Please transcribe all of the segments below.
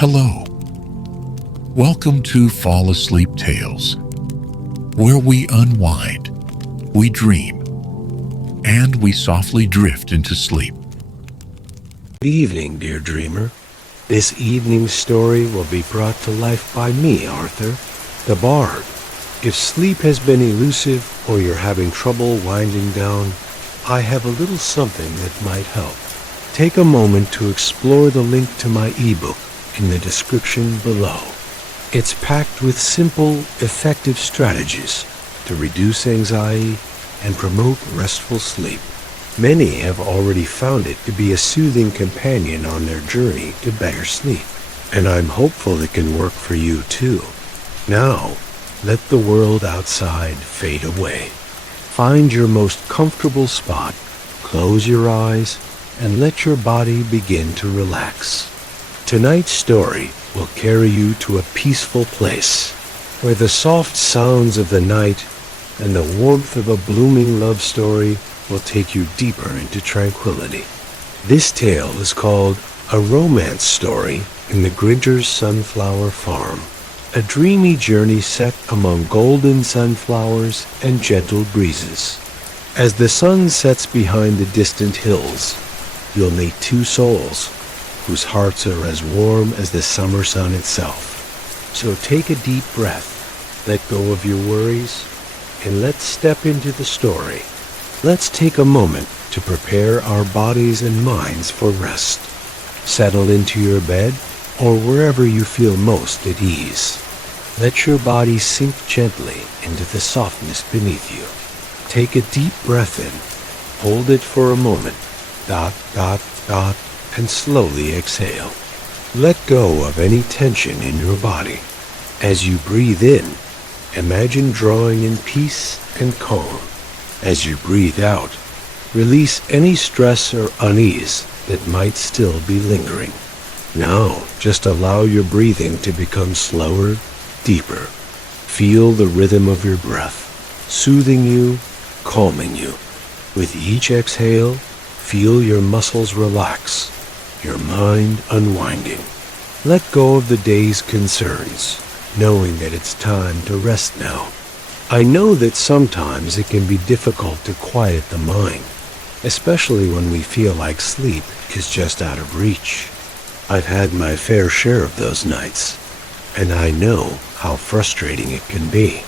Hello. Welcome to Fall Asleep Tales, where we unwind, we dream, and we softly drift into sleep. Good evening, dear dreamer. This evening's story will be brought to life by me, Arthur, the Bard. If sleep has been elusive or you're having trouble winding down, I have a little something that might help. Take a moment to explore the link to my ebook in the description below. It's packed with simple, effective strategies to reduce anxiety and promote restful sleep. Many have already found it to be a soothing companion on their journey to better sleep, and I'm hopeful it can work for you too. Now, let the world outside fade away. Find your most comfortable spot, close your eyes, and let your body begin to relax. Tonight's story will carry you to a peaceful place, where the soft sounds of the night and the warmth of a blooming love story will take you deeper into tranquility. This tale is called A Romance Story in the Grinter's Sunflower Farm, a dreamy journey set among golden sunflowers and gentle breezes. As the sun sets behind the distant hills, you'll meet two souls whose hearts are as warm as the summer sun itself. So take a deep breath, let go of your worries, and let's step into the story. Let's take a moment to prepare our bodies and minds for rest. Settle into your bed or wherever you feel most at ease. Let your body sink gently into the softness beneath you. Take a deep breath in, hold it for a moment, and slowly exhale. Let go of any tension in your body. As you breathe in, imagine drawing in peace and calm. As you breathe out, release any stress or unease that might still be lingering. Now, just allow your breathing to become slower, deeper. Feel the rhythm of your breath, soothing you, calming you. With each exhale, feel your muscles relax, your mind unwinding. Let go of the day's concerns, knowing that it's time to rest now. I know that sometimes it can be difficult to quiet the mind, especially when we feel like sleep is just out of reach. I've had my fair share of those nights, and I know how frustrating it can be.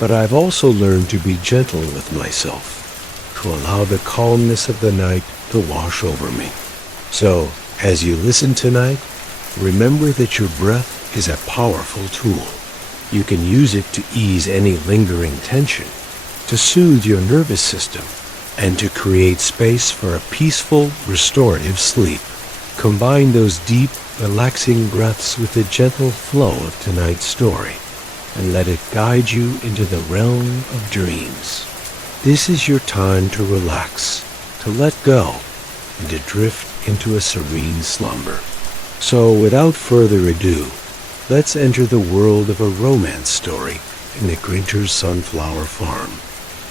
But I've also learned to be gentle with myself, to allow the calmness of the night to wash over me. So, as you listen tonight, remember that your breath is a powerful tool. You can use it to ease any lingering tension, to soothe your nervous system, and to create space for a peaceful, restorative sleep. Combine those deep, relaxing breaths with the gentle flow of tonight's story, and let it guide you into the realm of dreams. This is your time to relax, to let go, and to drift into a serene slumber. So, without further ado, let's enter the world of a romance story in the Grinter's Sunflower Farm.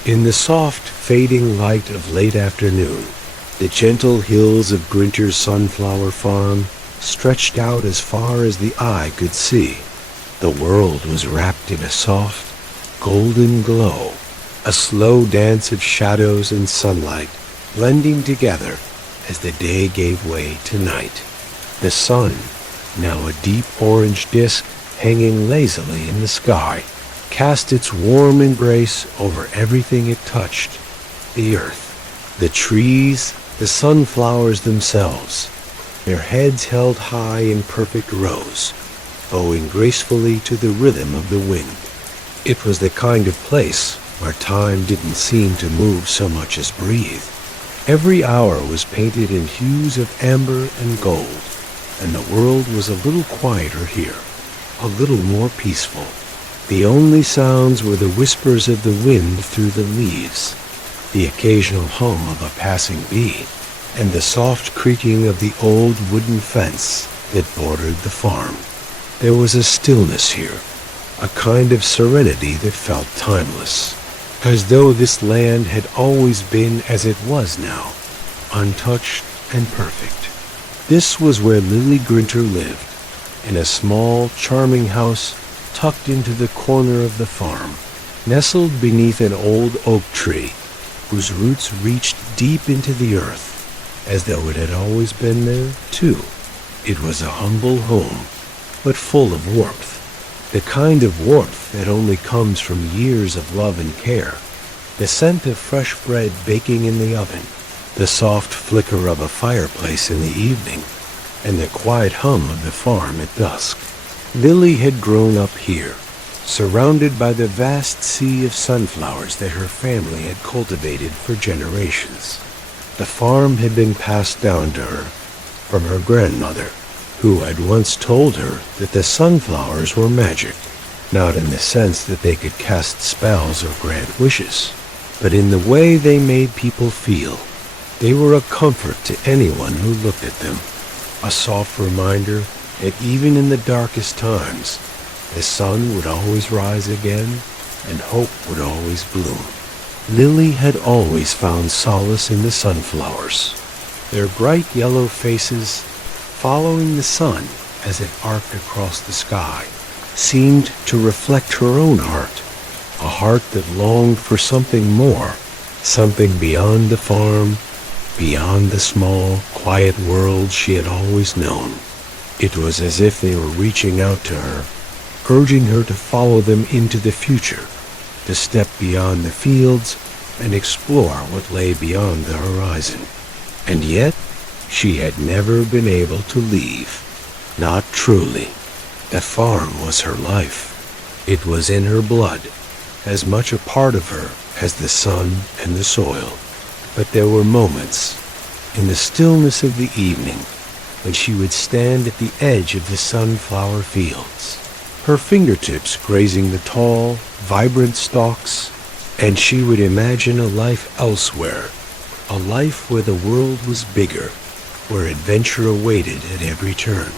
In the soft, fading light of late afternoon, the gentle hills of Grinter's Sunflower Farm stretched out as far as the eye could see. The world was wrapped in a soft, golden glow, a slow dance of shadows and sunlight blending together as the day gave way to night. The sun, now a deep orange disk hanging lazily in the sky, cast its warm embrace over everything it touched. The earth, the trees, the sunflowers themselves, their heads held high in perfect rows, bowing gracefully to the rhythm of the wind. It was the kind of place where time didn't seem to move so much as breathe. Every hour was painted in hues of amber and gold, and the world was a little quieter here, a little more peaceful. The only sounds were the whispers of the wind through the leaves, the occasional hum of a passing bee, and the soft creaking of the old wooden fence that bordered the farm. There was a stillness here, a kind of serenity that felt timeless, as though this land had always been as it was now, untouched and perfect. This was where Lily Grinter lived, in a small, charming house tucked into the corner of the farm, nestled beneath an old oak tree whose roots reached deep into the earth, as though it had always been there, too. It was a humble home, but full of warmth, the kind of warmth that only comes from years of love and care, the scent of fresh bread baking in the oven, the soft flicker of a fireplace in the evening, and the quiet hum of the farm at dusk. Lily had grown up here, surrounded by the vast sea of sunflowers that her family had cultivated for generations. The farm had been passed down to her from her grandmother, who had once told her that the sunflowers were magic, not in the sense that they could cast spells or grant wishes, but in the way they made people feel. They were a comfort to anyone who looked at them, a soft reminder that even in the darkest times, the sun would always rise again and hope would always bloom. Lily had always found solace in the sunflowers, their bright yellow faces following the sun as it arced across the sky seemed to reflect her own heart, a heart that longed for something more, something beyond the farm, beyond the small, quiet world she had always known. It was as if they were reaching out to her, urging her to follow them into the future, to step beyond the fields and explore what lay beyond the horizon. And yet, she had never been able to leave. Not truly. The farm was her life. It was in her blood, as much a part of her as the sun and the soil. But there were moments, in the stillness of the evening, when she would stand at the edge of the sunflower fields, her fingertips grazing the tall, vibrant stalks, and she would imagine a life elsewhere, a life where the world was bigger, where adventure awaited at every turn.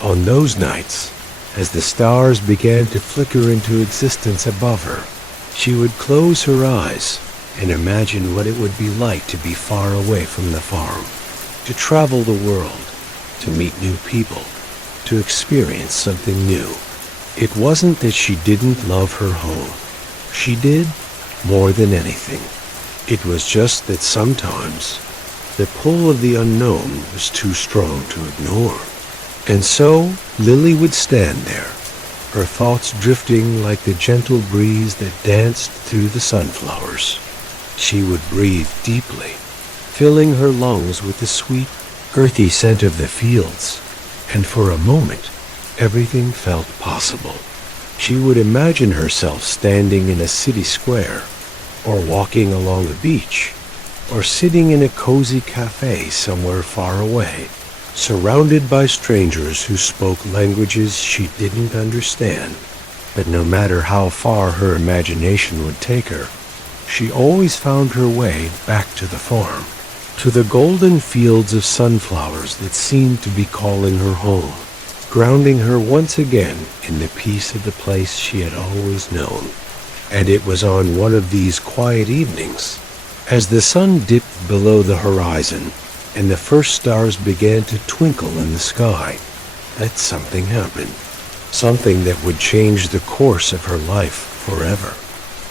On those nights, as the stars began to flicker into existence above her, she would close her eyes and imagine what it would be like to be far away from the farm, to travel the world, to meet new people, to experience something new. It wasn't that she didn't love her home. She did, more than anything. It was just that sometimes the pull of the unknown was too strong to ignore. And so Lily would stand there, her thoughts drifting like the gentle breeze that danced through the sunflowers. She would breathe deeply, filling her lungs with the sweet, earthy scent of the fields, and for a moment, everything felt possible. She would imagine herself standing in a city square, or walking along a beach, or sitting in a cozy cafe somewhere far away, surrounded by strangers who spoke languages she didn't understand. But no matter how far her imagination would take her, she always found her way back to the farm, to the golden fields of sunflowers that seemed to be calling her home, grounding her once again in the peace of the place she had always known. And it was on one of these quiet evenings, as the sun dipped below the horizon and the first stars began to twinkle in the sky, that something happened, something that would change the course of her life forever.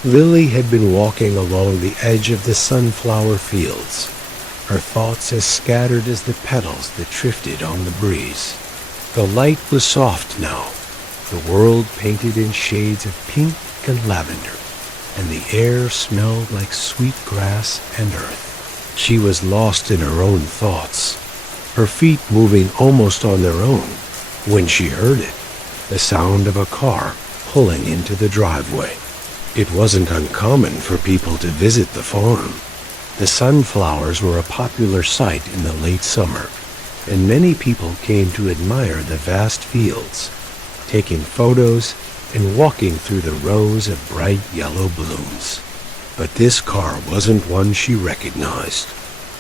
Lily had been walking along the edge of the sunflower fields, her thoughts as scattered as the petals that drifted on the breeze. The light was soft now, the world painted in shades of pink and lavender, and the air smelled like sweet grass and earth. She was lost in her own thoughts, her feet moving almost on their own, when she heard it, the sound of a car pulling into the driveway. It wasn't uncommon for people to visit the farm. The sunflowers were a popular sight in the late summer, and many people came to admire the vast fields, taking photos and walking through the rows of bright yellow blooms. But this car wasn't one she recognized.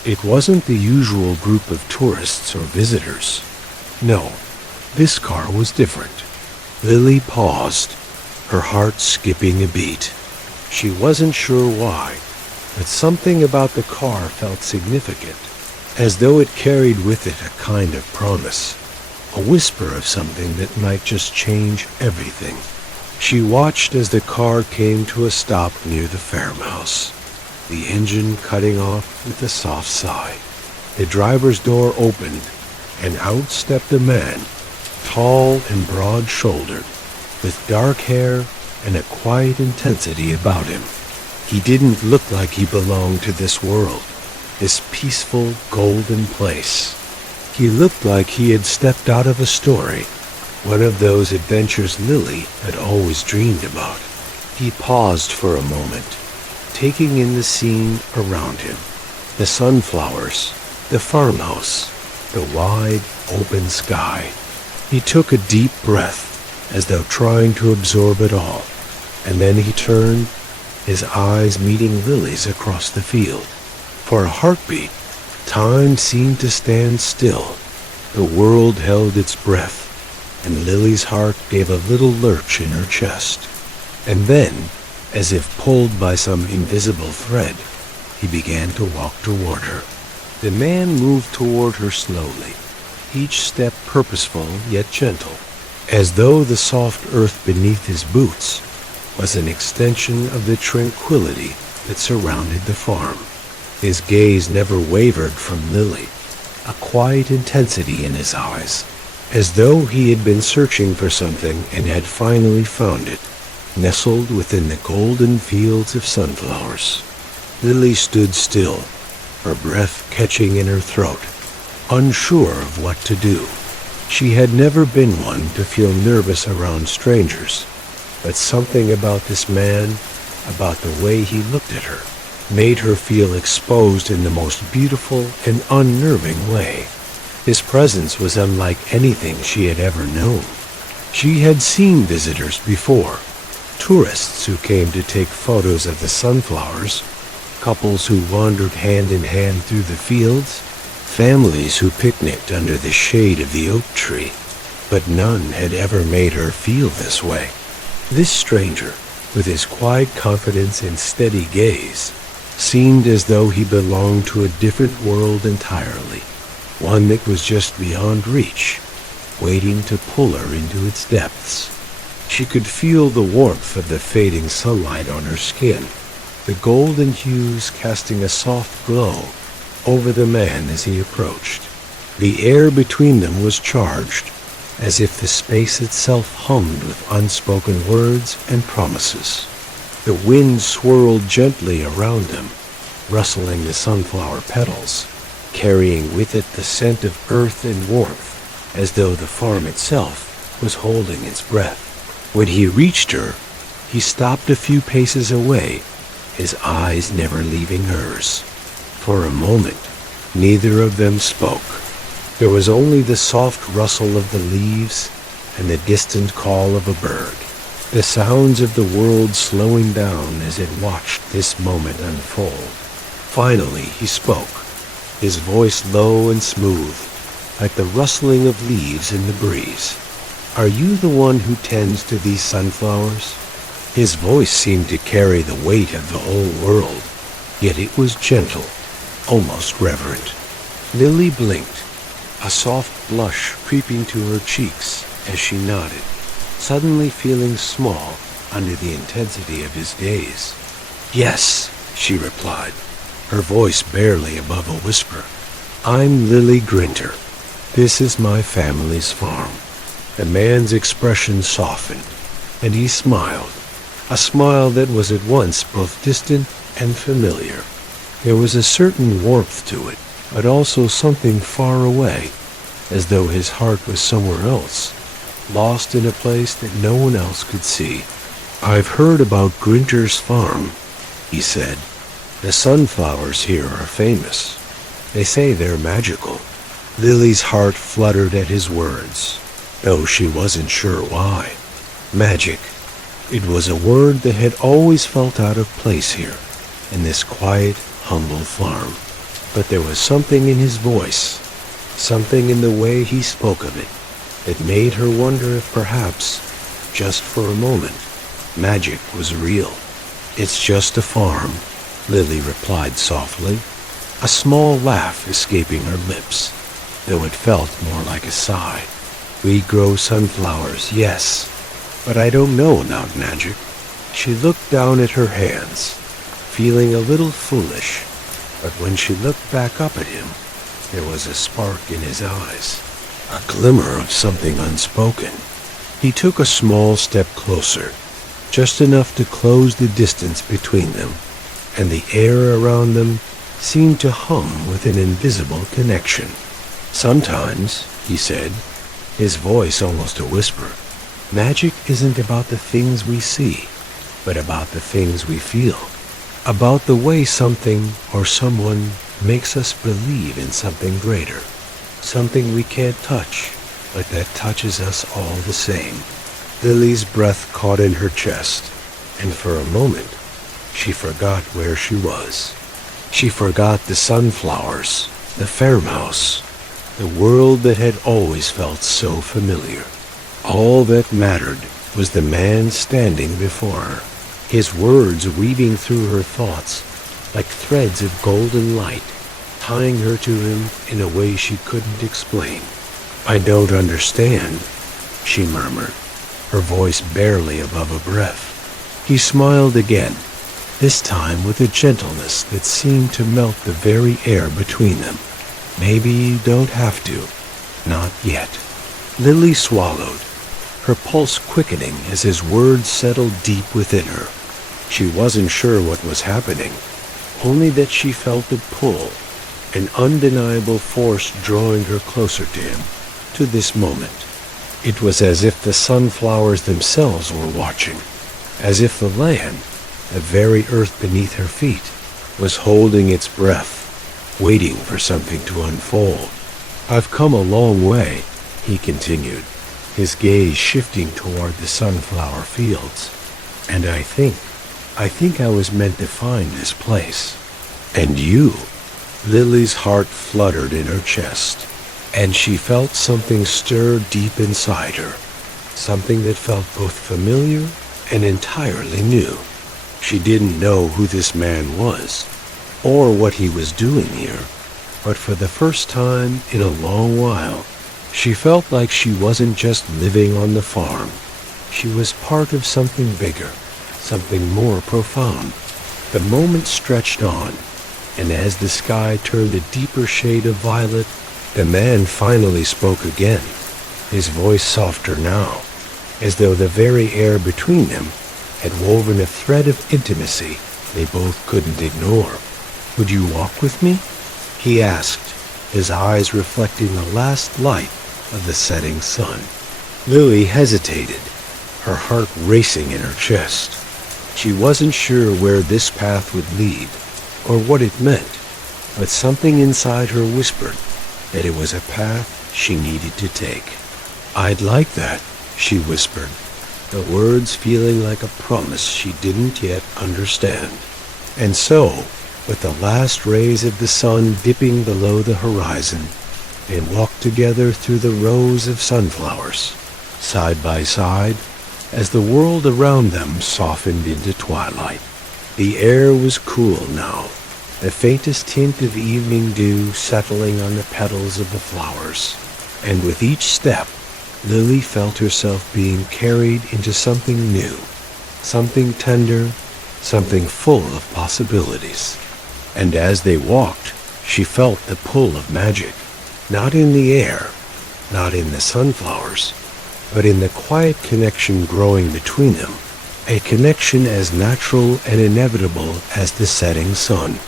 It wasn't the usual group of tourists or visitors. No, this car was different. Lily paused, her heart skipping a beat. She wasn't sure why, but something about the car felt significant, as though it carried with it a kind of promise. a whisper of something that might just change everything. She watched as the car came to a stop near the farmhouse, the engine cutting off with a soft sigh. The driver's door opened, and out stepped a man, tall and broad-shouldered, with dark hair and a quiet intensity about him. He didn't look like he belonged to this world, this peaceful, golden place. He looked like he had stepped out of a story, one of those adventures Lily had always dreamed about. He paused for a moment, taking in the scene around him. The sunflowers, the farmhouse, the wide, open sky. He took a deep breath, as though trying to absorb it all, and then he turned, his eyes meeting Lily's across the field. For a heartbeat, time seemed to stand still. The world held its breath, and Lily's heart gave a little lurch in her chest. And then, as if pulled by some invisible thread, he began to walk toward her. The man moved toward her slowly, each step purposeful yet gentle, as though the soft earth beneath his boots was an extension of the tranquility that surrounded the farm. His gaze never wavered from Lily, a quiet intensity in his eyes, as though he had been searching for something and had finally found it, nestled within the golden fields of sunflowers. Lily stood still, her breath catching in her throat, unsure of what to do. She had never been one to feel nervous around strangers, but something about this man, about the way he looked at her, made her feel exposed in the most beautiful and unnerving way. His presence was unlike anything she had ever known. She had seen visitors before, tourists who came to take photos of the sunflowers, couples who wandered hand in hand through the fields, families who picnicked under the shade of the oak tree, but none had ever made her feel this way. This stranger, with his quiet confidence and steady gaze, seemed as though he belonged to a different world entirely, one that was just beyond reach, waiting to pull her into its depths. She could feel the warmth of the fading sunlight on her skin, the golden hues casting a soft glow over the man as he approached. The air between them was charged, as if the space itself hummed with unspoken words and promises. The wind swirled gently around them, rustling the sunflower petals, carrying with it the scent of earth and warmth, as though the farm itself was holding its breath. When he reached her, he stopped a few paces away, his eyes never leaving hers. For a moment, neither of them spoke. There was only the soft rustle of the leaves and the distant call of a bird, the sounds of the world slowing down as it watched this moment unfold. Finally, he spoke, his voice low and smooth, like the rustling of leaves in the breeze. "Are you the one who tends to these sunflowers?" His voice seemed to carry the weight of the whole world, yet it was gentle, almost reverent. Lily blinked, a soft blush creeping to her cheeks as she nodded, suddenly feeling small under the intensity of his gaze. "Yes," she replied, her voice barely above a whisper. "I'm Lily Grinter. This is my family's farm." The man's expression softened, and he smiled, a smile that was at once both distant and familiar. There was a certain warmth to it, but also something far away, as though his heart was somewhere else, lost in a place that no one else could see. "I've heard about Grinter's farm," he said. "The sunflowers here are famous. They say they're magical." Lily's heart fluttered at his words, though she wasn't sure why. Magic. It was a word that had always felt out of place here, in this quiet, humble farm. But there was something in his voice, something in the way he spoke of it, that made her wonder if perhaps, just for a moment, magic was real. "It's just a farm," Lily replied softly, a small laugh escaping her lips, though it felt more like a sigh. We grow sunflowers, yes, but I don't know about magic." She looked down at her hands, feeling a little foolish, but when she looked back up at him, there was a spark in his eyes, a glimmer of something unspoken. He took a small step closer, just enough to close the distance between them, and the air around them seemed to hum with an invisible connection. "Sometimes," he said, his voice almost a whisper, "magic isn't about the things we see, but about the things we feel, about the way something or someone makes us believe in something greater, something we can't touch, but that touches us all the same." Lily's breath caught in her chest, and for a moment, she forgot where she was. She forgot the sunflowers, the farmhouse, the world that had always felt so familiar. All that mattered was the man standing before her, his words weaving through her thoughts like threads of golden light, tying her to him in a way she couldn't explain. "I don't understand," she murmured, her voice barely above a breath. He smiled again, this time with a gentleness that seemed to melt the very air between them. "Maybe you don't have to. Not yet." Lily swallowed, her pulse quickening as his words settled deep within her. She wasn't sure what was happening, only that she felt a pull, an undeniable force drawing her closer to him, to this moment. It was as if the sunflowers themselves were watching, as if the land, the very earth beneath her feet, was holding its breath, waiting for something to unfold. "I've come a long way," he continued, his gaze shifting toward the sunflower fields. "And I think I was meant to find this place. And you." Lily's heart fluttered in her chest, and she felt something stir deep inside her, something that felt both familiar and entirely new. She didn't know who this man was, or what he was doing here, but for the first time in a long while, she felt like she wasn't just living on the farm. She was part of something bigger, something more profound. The moment stretched on, and as the sky turned a deeper shade of violet, the man finally spoke again, his voice softer now, as though the very air between them had woven a thread of intimacy they both couldn't ignore. "Would you walk with me?" he asked, his eyes reflecting the last light of the setting sun. Lily hesitated, her heart racing in her chest. She wasn't sure where this path would lead, or what it meant, but something inside her whispered that it was a path she needed to take. "I'd like that," she whispered, the words feeling like a promise she didn't yet understand. And so, with the last rays of the sun dipping below the horizon, they walked together through the rows of sunflowers, side by side, as the world around them softened into twilight. The air was cool now, the faintest hint of evening dew settling on the petals of the flowers, and with each step, Lily felt herself being carried into something new, something tender, something full of possibilities. And as they walked, she felt the pull of magic, not in the air, not in the sunflowers, but in the quiet connection growing between them, a connection as natural and inevitable as the setting sun.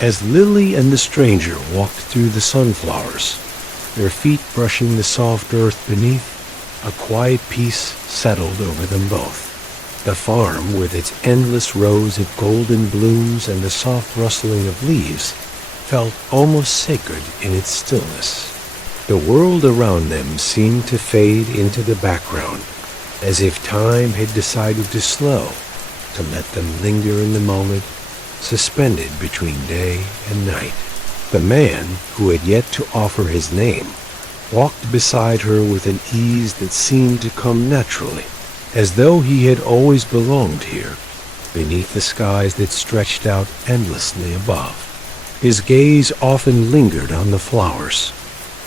As Lily and the stranger walked through the sunflowers, their feet brushing the soft earth beneath, a quiet peace settled over them both. The farm, with its endless rows of golden blooms and the soft rustling of leaves, felt almost sacred in its stillness. The world around them seemed to fade into the background, as if time had decided to slow, to let them linger in the moment, suspended between day and night. The man, who had yet to offer his name, walked beside her with an ease that seemed to come naturally, as though he had always belonged here, beneath the skies that stretched out endlessly above. His gaze often lingered on the flowers,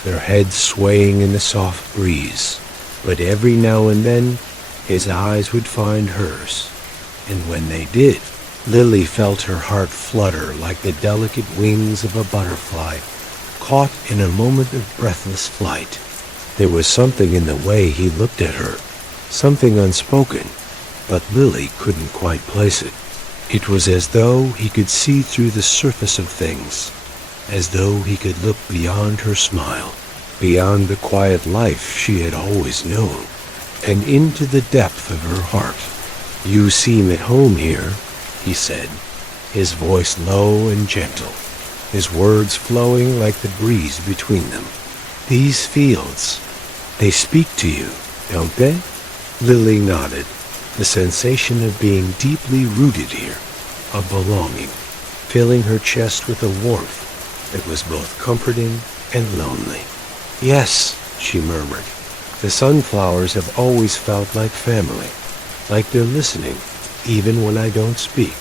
their heads swaying in the soft breeze, but every now and then his eyes would find hers. And when they did, Lily felt her heart flutter like the delicate wings of a butterfly, caught in a moment of breathless flight. There was something in the way he looked at her, something unspoken, but Lily couldn't quite place it. It was as though he could see through the surface of things, as though he could look beyond her smile, beyond the quiet life she had always known, and into the depth of her heart. "You seem at home here," he said, his voice low and gentle, his words flowing like the breeze between them. "These fields, they speak to you, don't they?" Lily nodded, the sensation of being deeply rooted here, of belonging, filling her chest with a warmth that was both comforting and lonely. "Yes," she murmured, "the sunflowers have always felt like family, like they're listening, even when I don't speak."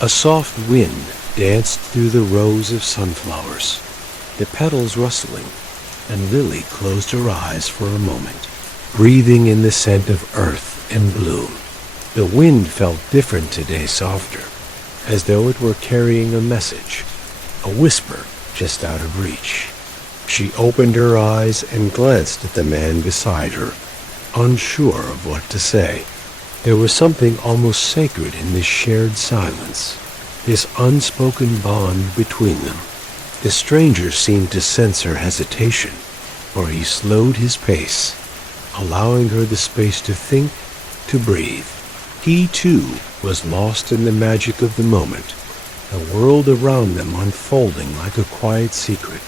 A soft wind danced through the rows of sunflowers, the petals rustling, and Lily closed her eyes for a moment, breathing in the scent of earth and bloom. The wind felt different today, softer, as though it were carrying a message, a whisper just out of reach. She opened her eyes and glanced at the man beside her, unsure of what to say. There was something almost sacred in this shared silence, this unspoken bond between them. The stranger seemed to sense her hesitation, for he slowed his pace, allowing her the space to think, to breathe. He, too, was lost in the magic of the moment, the world around them unfolding like a quiet secret,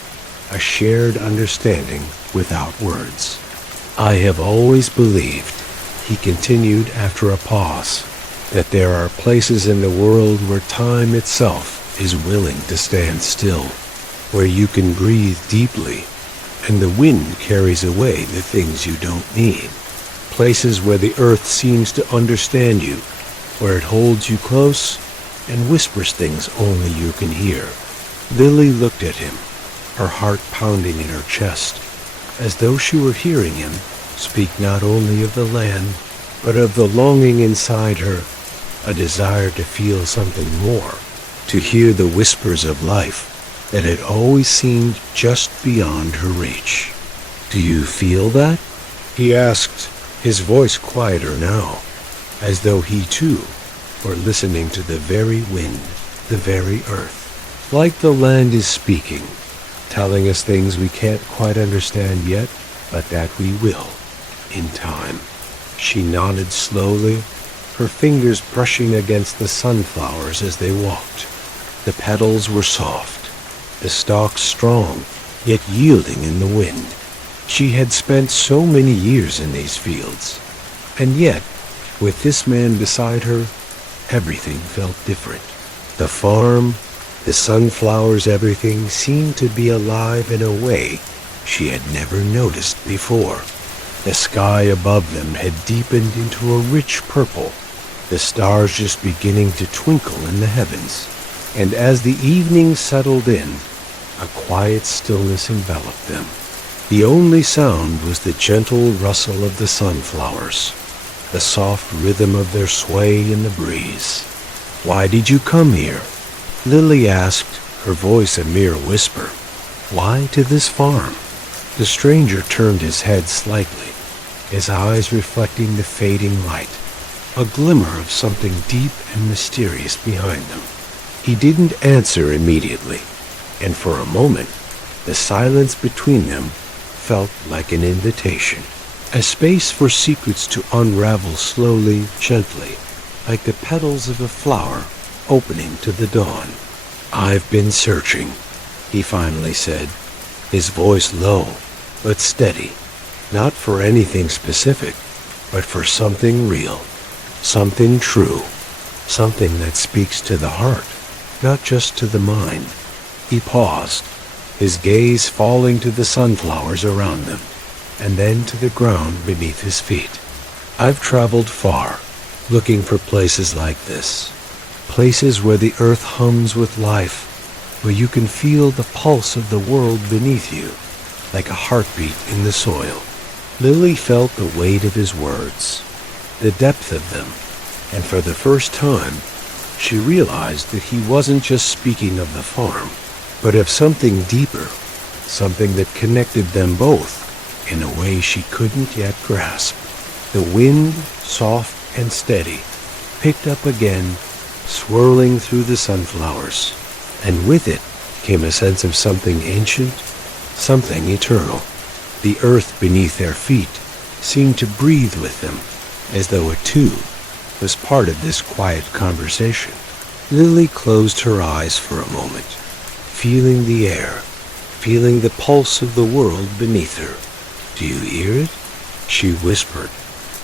a shared understanding without words. "I have always believed," he continued after a pause, "that there are places in the world where time itself is willing to stand still, where you can breathe deeply, and the wind carries away the things you don't need. Places where the earth seems to understand you, where it holds you close and whispers things only you can hear." Lily looked at him, her heart pounding in her chest, as though she were hearing him speak not only of the land, but of the longing inside her, a desire to feel something more, to hear the whispers of life that had always seemed just beyond her reach. "Do you feel that?" he asked, his voice quieter now, as though he too were listening to the very wind, the very earth. "Like the land is speaking, telling us things we can't quite understand yet, but that we will, in time." She nodded slowly, her fingers brushing against the sunflowers as they walked. The petals were soft, the stalks strong, yet yielding in the wind. She had spent so many years in these fields, and yet, with this man beside her, everything felt different. The farm, the sunflowers, everything seemed to be alive in a way she had never noticed before. The sky above them had deepened into a rich purple, the stars just beginning to twinkle in the heavens. And as the evening settled in, a quiet stillness enveloped them. The only sound was the gentle rustle of the sunflowers, the soft rhythm of their sway in the breeze. "Why did you come here?" Lily asked, her voice a mere whisper. "Why to this farm?" The stranger turned his head slightly, his eyes reflecting the fading light, a glimmer of something deep and mysterious behind them. He didn't answer immediately, and for a moment, the silence between them felt like an invitation, a space for secrets to unravel slowly, gently, like the petals of a flower opening to the dawn. "I've been searching," he finally said, his voice low but steady, not for anything specific, but for something real, something true, something that speaks to the heart, not just to the mind. He paused, his gaze falling to the sunflowers around them, and then to the ground beneath his feet. "I've traveled far, looking for places like this, places where the earth hums with life, where you can feel the pulse of the world beneath you, like a heartbeat in the soil. Lily felt the weight of his words, the depth of them, and for the first time, she realized that he wasn't just speaking of the farm, but of something deeper, something that connected them both in a way she couldn't yet grasp. The wind, soft and steady, picked up again, swirling through the sunflowers, and with it came a sense of something ancient, something eternal. The earth beneath their feet seemed to breathe with them, as though it too was part of this quiet conversation. Lily closed her eyes for a moment, feeling the air, feeling the pulse of the world beneath her. "Do you hear it?" she whispered,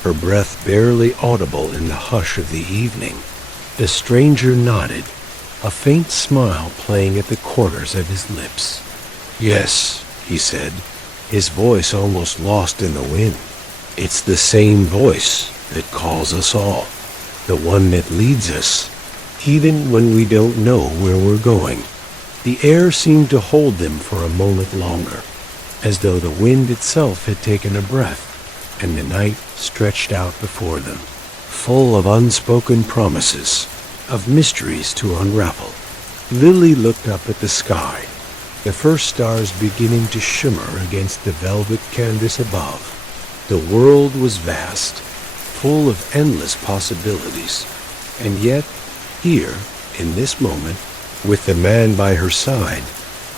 her breath barely audible in the hush of the evening. The stranger nodded, a faint smile playing at the corners of his lips. "Yes," he said, his voice almost lost in the wind. "It's the same voice that calls us all, the one that leads us, even when we don't know where we're going." The air seemed to hold them for a moment longer, as though the wind itself had taken a breath, and the night stretched out before them, full of unspoken promises, of mysteries to unravel. Lily looked up at the sky, the first stars beginning to shimmer against the velvet canvas above. The world was vast, full of endless possibilities, and yet, here, in this moment, with the man by her side,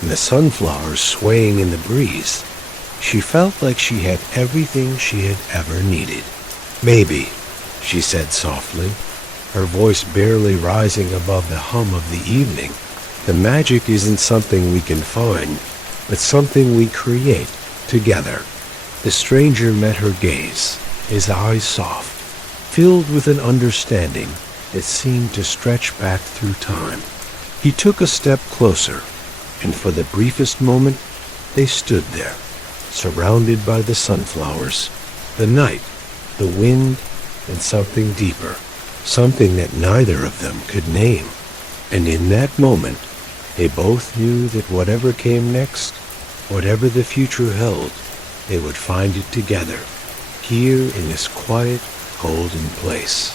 and the sunflowers swaying in the breeze, she felt like she had everything she had ever needed. "Maybe," she said softly, her voice barely rising above the hum of the evening, "the magic isn't something we can find, but something we create together." The stranger met her gaze, his eyes soft, filled with an understanding that seemed to stretch back through time. He took a step closer, and for the briefest moment, they stood there, surrounded by the sunflowers, the night, the wind, and something deeper, something that neither of them could name. And in that moment, they both knew that whatever came next, whatever the future held, they would find it together, here in this quiet, golden place.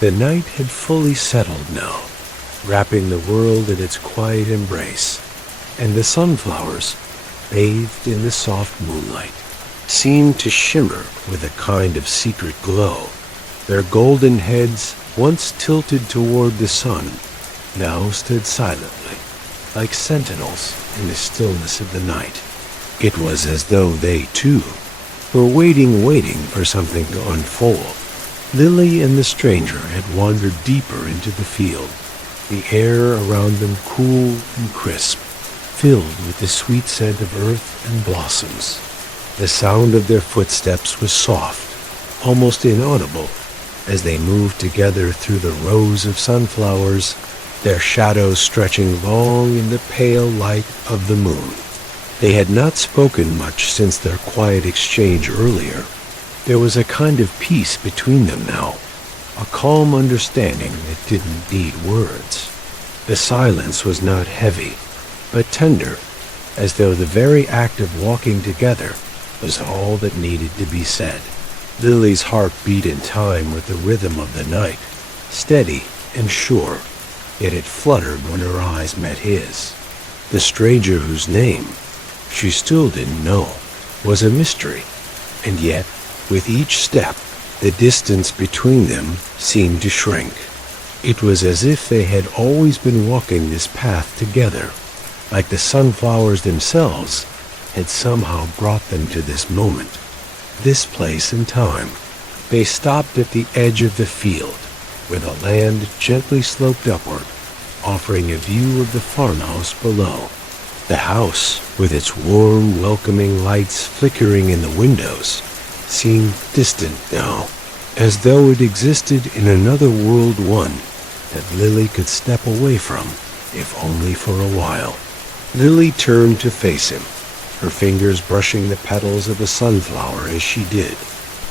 The night had fully settled now, wrapping the world in its quiet embrace, and the sunflowers, bathed in the soft moonlight, seemed to shimmer with a kind of secret glow. Their golden heads, once tilted toward the sun, now stood silently, like sentinels in the stillness of the night. It was as though they, too, were waiting for something to unfold. Lily and the stranger had wandered deeper into the field, the air around them cool and crisp, filled with the sweet scent of earth and blossoms. The sound of their footsteps was soft, almost inaudible, as they moved together through the rows of sunflowers, their shadows stretching long in the pale light of the moon. They had not spoken much since their quiet exchange earlier. There was a kind of peace between them now, a calm understanding that didn't need words. The silence was not heavy, but tender, as though the very act of walking together was all that needed to be said. Lily's heart beat in time with the rhythm of the night, steady and sure, yet it fluttered when her eyes met his. The stranger whose name she still didn't know was a mystery, and yet, with each step, the distance between them seemed to shrink. It was as if they had always been walking this path together, like the sunflowers themselves had somehow brought them to this moment, this place and time. They stopped at the edge of the field, where the land gently sloped upward, offering a view of the farmhouse below. The house, with its warm, welcoming lights flickering in the windows, seemed distant now, as though it existed in another world, one that Lily could step away from, if only for a while. Lily turned to face him, her fingers brushing the petals of a sunflower as she did,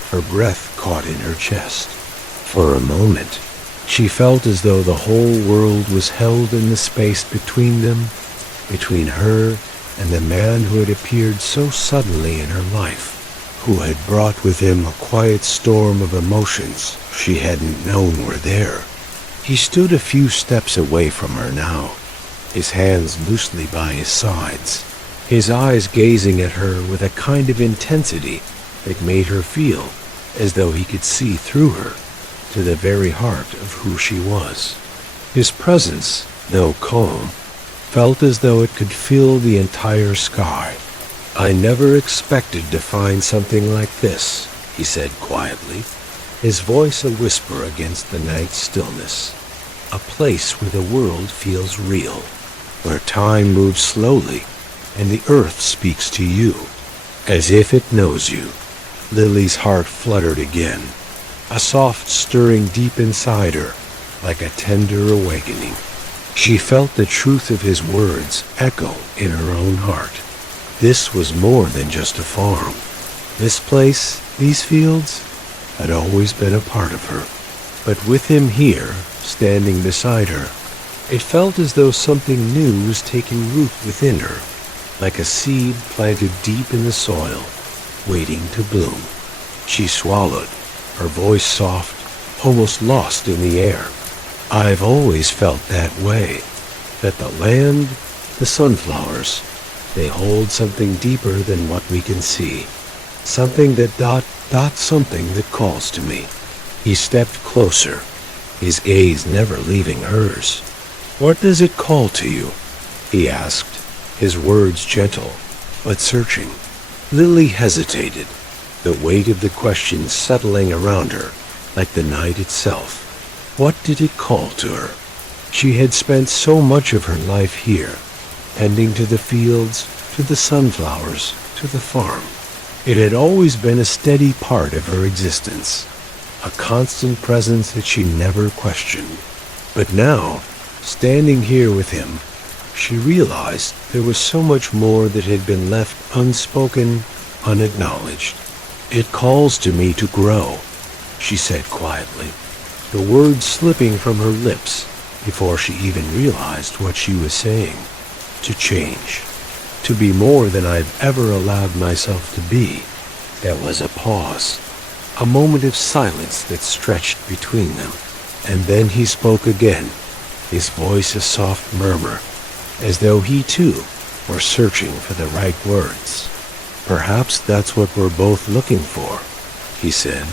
her breath caught in her chest. For a moment, she felt as though the whole world was held in the space between them, between her and the man who had appeared so suddenly in her life, who had brought with him a quiet storm of emotions she hadn't known were there. He stood a few steps away from her now, his hands loosely by his sides, his eyes gazing at her with a kind of intensity that made her feel as though he could see through her to the very heart of who she was. His presence, though calm, felt as though it could fill the entire sky. "I never expected to find something like this," he said quietly, his voice a whisper against the night's stillness. "A place where the world feels real, where time moves slowly and the earth speaks to you, as if it knows you." Lily's heart fluttered again, a soft stirring deep inside her, like a tender awakening. She felt the truth of his words echo in her own heart. This was more than just a farm. This place, these fields, had always been a part of her. But with him here, standing beside her, it felt as though something new was taking root within her, like a seed planted deep in the soil, waiting to bloom. She swallowed, her voice soft, almost lost in the air. "I've always felt that way, that the land, the sunflowers, they hold something deeper than what we can see. Something that something that calls to me." He stepped closer, his gaze never leaving hers. "What does it call to you?" he asked, his words gentle, but searching. Lily hesitated, the weight of the question settling around her like the night itself. What did it call to her? She had spent so much of her life here, tending to the fields, to the sunflowers, to the farm. It had always been a steady part of her existence, a constant presence that she never questioned. But now, standing here with him, she realized there was so much more that had been left unspoken, unacknowledged. "It calls to me to grow," she said quietly, the words slipping from her lips before she even realized what she was saying. "To change, to be more than I've ever allowed myself to be." There was a pause, a moment of silence that stretched between them, and then he spoke again, his voice a soft murmur, as though he too were searching for the right words. "Perhaps that's what we're both looking for," he said.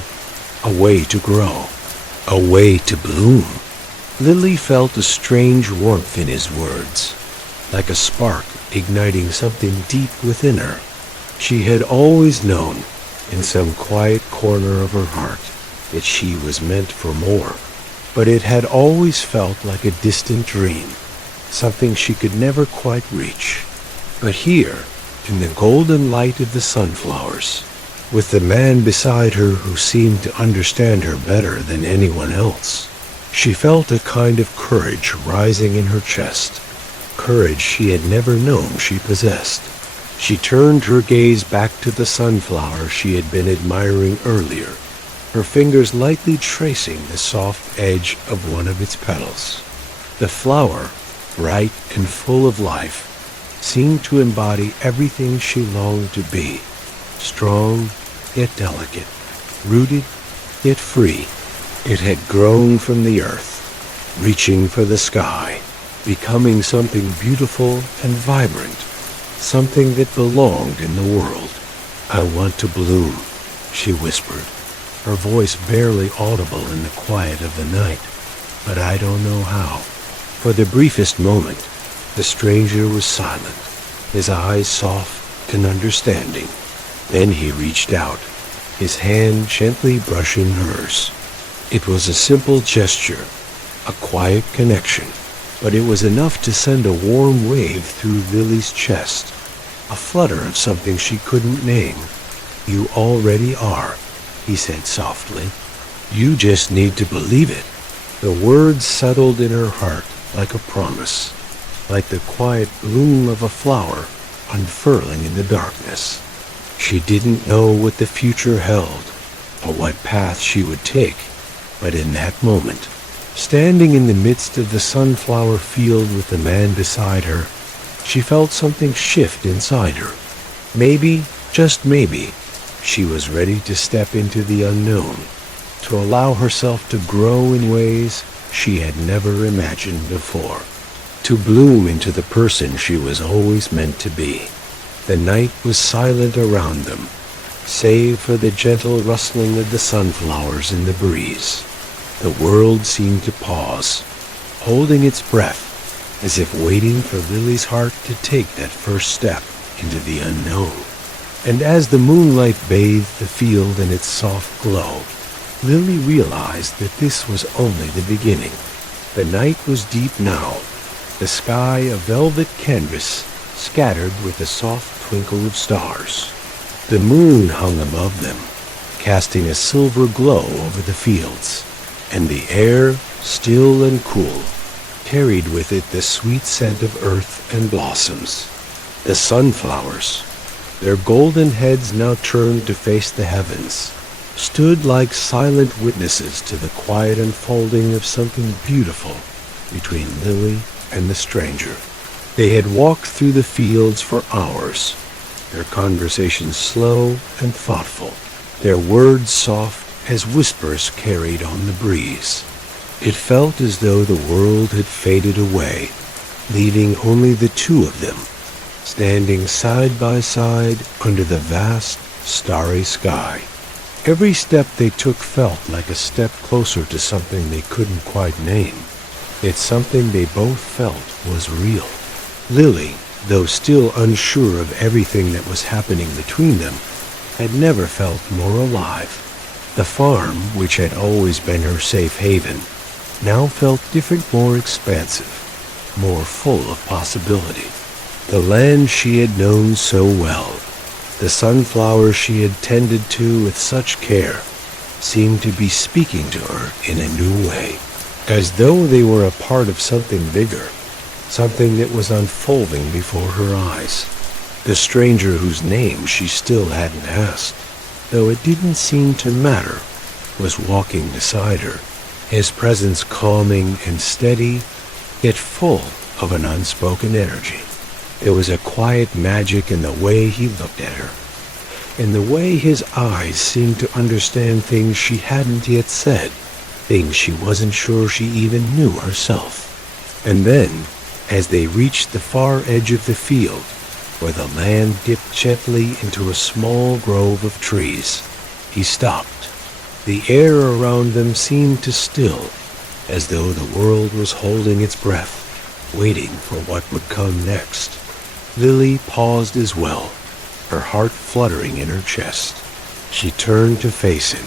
"A way to grow, a way to bloom." Lily felt a strange warmth in his words, like a spark igniting something deep within her. She had always known, in some quiet corner of her heart, that she was meant for more, but it had always felt like a distant dream, something she could never quite reach. But here, in the golden light of the sunflowers, with the man beside her who seemed to understand her better than anyone else, she felt a kind of courage rising in her chest, courage she had never known she possessed. She turned her gaze back to the sunflower she had been admiring earlier, her fingers lightly tracing the soft edge of one of its petals. The flower, bright and full of life, seemed to embody everything she longed to be, strong yet delicate, rooted yet free. It had grown from the earth, reaching for the sky, becoming something beautiful and vibrant, something that belonged in the world. "I want to bloom," she whispered, her voice barely audible in the quiet of the night, "but I don't know how." For the briefest moment, the stranger was silent, his eyes soft and understanding. Then he reached out, his hand gently brushing hers. It was a simple gesture, a quiet connection, but it was enough to send a warm wave through Lily's chest, a flutter of something she couldn't name. "You already are," he said softly. "You just need to believe it." The words settled in her heart like a promise, like the quiet bloom of a flower unfurling in the darkness. She didn't know what the future held, or what path she would take, but in that moment, standing in the midst of the sunflower field with the man beside her, she felt something shift inside her. Maybe, just maybe, She was ready to step into the unknown, to allow herself to grow in ways she had never imagined before, to bloom into the person she was always meant to be. The night was silent around them, save for the gentle rustling of the sunflowers in the breeze. The world seemed to pause, holding its breath, as if waiting for Lily's heart to take that first step into the unknown. And as the moonlight bathed the field in its soft glow, Lily realized that this was only the beginning. The night was deep now, the sky a velvet canvas scattered with a soft twinkle of stars. The moon hung above them, casting a silver glow over the fields, and the air, still and cool, carried with it the sweet scent of earth and blossoms. The sunflowers, their golden heads now turned to face the heavens, stood like silent witnesses to the quiet unfolding of something beautiful between Lily and the stranger. They had walked through the fields for hours, their conversations slow and thoughtful, their words soft as whispers carried on the breeze. It felt as though the world had faded away, leaving only the two of them, standing side by side under the vast, starry sky. Every step they took felt like a step closer to something they couldn't quite name, yet something they both felt was real. Lily, though still unsure of everything that was happening between them, had never felt more alive. The farm, which had always been her safe haven, now felt different, more expansive, more full of possibility. The land she had known so well, the sunflowers she had tended to with such care, seemed to be speaking to her in a new way, as though they were a part of something bigger, something that was unfolding before her eyes. The stranger whose name she still hadn't asked, though it didn't seem to matter, was walking beside her, his presence calming and steady, yet full of an unspoken energy. There was a quiet magic in the way he looked at her, in the way his eyes seemed to understand things she hadn't yet said, things she wasn't sure she even knew herself. And then, as they reached the far edge of the field, where the land dipped gently into a small grove of trees, he stopped. The air around them seemed to still, as though the world was holding its breath, waiting for what would come next. Lily paused as well, her heart fluttering in her chest. She turned to face him,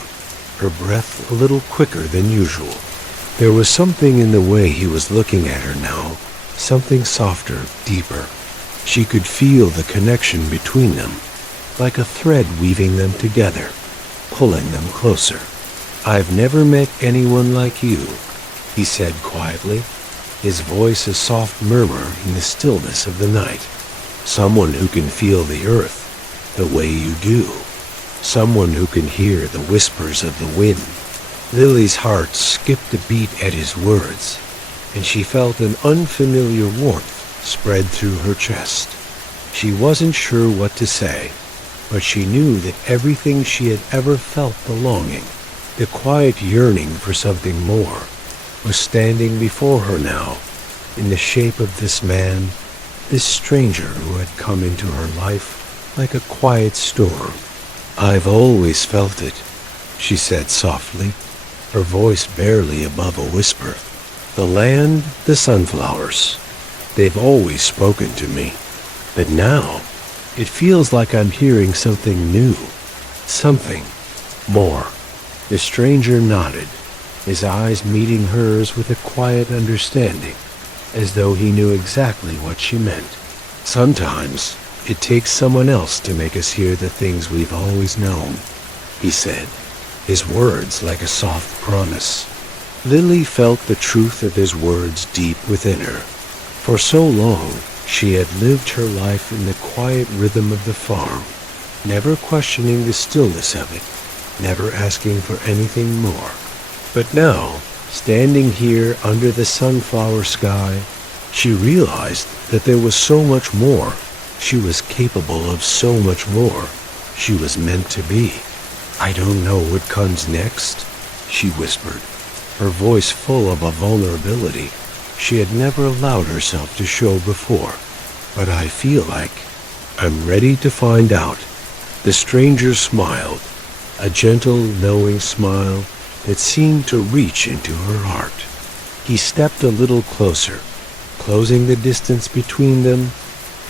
her breath a little quicker than usual. There was something in the way he was looking at her now, something softer, deeper. She could feel the connection between them, like a thread weaving them together, pulling them closer. "I've never met anyone like you," he said quietly, his voice a soft murmur in the stillness of the night. "Someone who can feel the earth the way you do. Someone who can hear the whispers of the wind." Lily's heart skipped a beat at his words, and she felt an unfamiliar warmth spread through her chest. She wasn't sure what to say, but she knew that everything she had ever felt, the longing, the quiet yearning for something more, was standing before her now, in the shape of this man, this stranger who had come into her life like a quiet storm. "I've always felt it," she said softly, her voice barely above a whisper. "The land, the sunflowers, they've always spoken to me. But now, it feels like I'm hearing something new, something more." The stranger nodded, his eyes meeting hers with a quiet understanding, as though he knew exactly what she meant. "Sometimes it takes someone else to make us hear the things we've always known," he said, his words like a soft promise. Lily felt the truth of his words deep within her. For so long, she had lived her life in the quiet rhythm of the farm, never questioning the stillness of it, never asking for anything more. But now, standing here under the sunflower sky, she realized that there was so much more. She was capable of so much more. She was meant to be. "I don't know what comes next," she whispered, her voice full of a vulnerability she had never allowed herself to show before. "But I feel like I'm ready to find out." The stranger smiled, a gentle, knowing smile that seemed to reach into her heart. He stepped a little closer, closing the distance between them,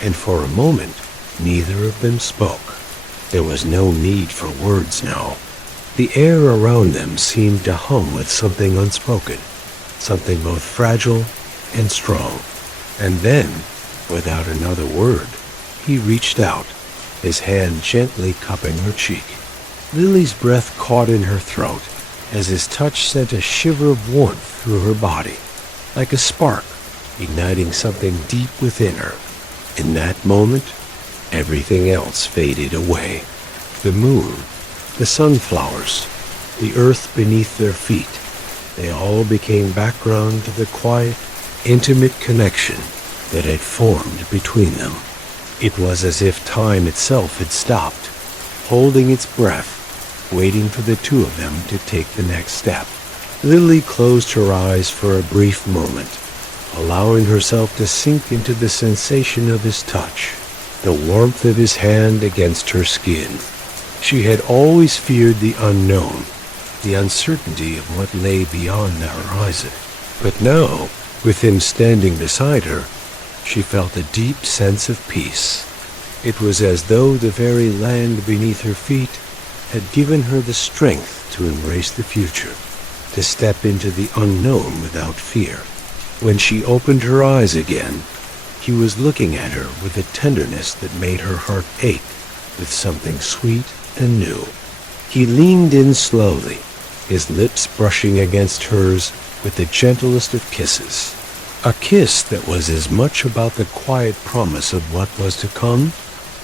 and for a moment, neither of them spoke. There was no need for words now. The air around them seemed to hum with something unspoken, something both fragile and strong. And then, without another word, he reached out, his hand gently cupping her cheek. Lily's breath caught in her throat as his touch sent a shiver of warmth through her body, like a spark igniting something deep within her. In that moment, everything else faded away. The moon, the sunflowers, the earth beneath their feet, they all became background to the quiet, intimate connection that had formed between them. It was as if time itself had stopped, holding its breath, waiting for the two of them to take the next step. Lily closed her eyes for a brief moment, allowing herself to sink into the sensation of his touch, the warmth of his hand against her skin. She had always feared the unknown, the uncertainty of what lay beyond the horizon. But now, with him standing beside her, she felt a deep sense of peace. It was as though the very land beneath her feet had given her the strength to embrace the future, to step into the unknown without fear. When she opened her eyes again, he was looking at her with a tenderness that made her heart ache with something sweet and new. He leaned in slowly, his lips brushing against hers with the gentlest of kisses. A kiss that was as much about the quiet promise of what was to come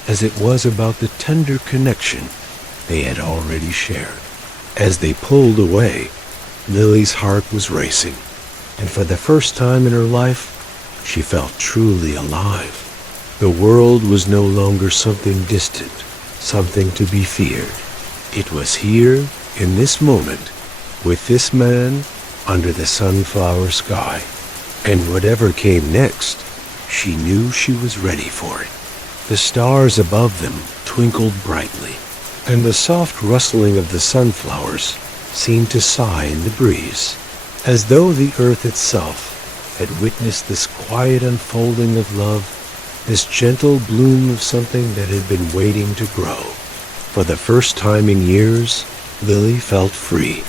as it was about the tender connection they had already shared. As they pulled away, Lily's heart was racing, and for the first time in her life, she felt truly alive. The world was no longer something distant, something to be feared. It was here, in this moment, with this man, under the sunflower sky. And whatever came next, she knew she was ready for it. The stars above them twinkled brightly, and the soft rustling of the sunflowers seemed to sigh in the breeze, as though the earth itself had witnessed this quiet unfolding of love, this gentle bloom of something that had been waiting to grow. For the first time in years, Lily felt free.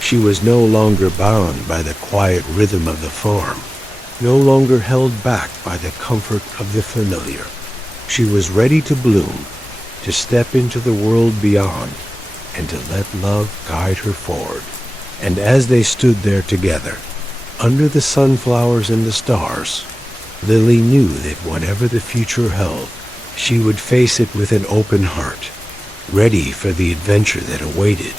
She was no longer bound by the quiet rhythm of the farm, no longer held back by the comfort of the familiar. She was ready to bloom, to step into the world beyond, and to let love guide her forward. And as they stood there together, under the sunflowers and the stars, Lily knew that whatever the future held, she would face it with an open heart, ready for the adventure that awaited.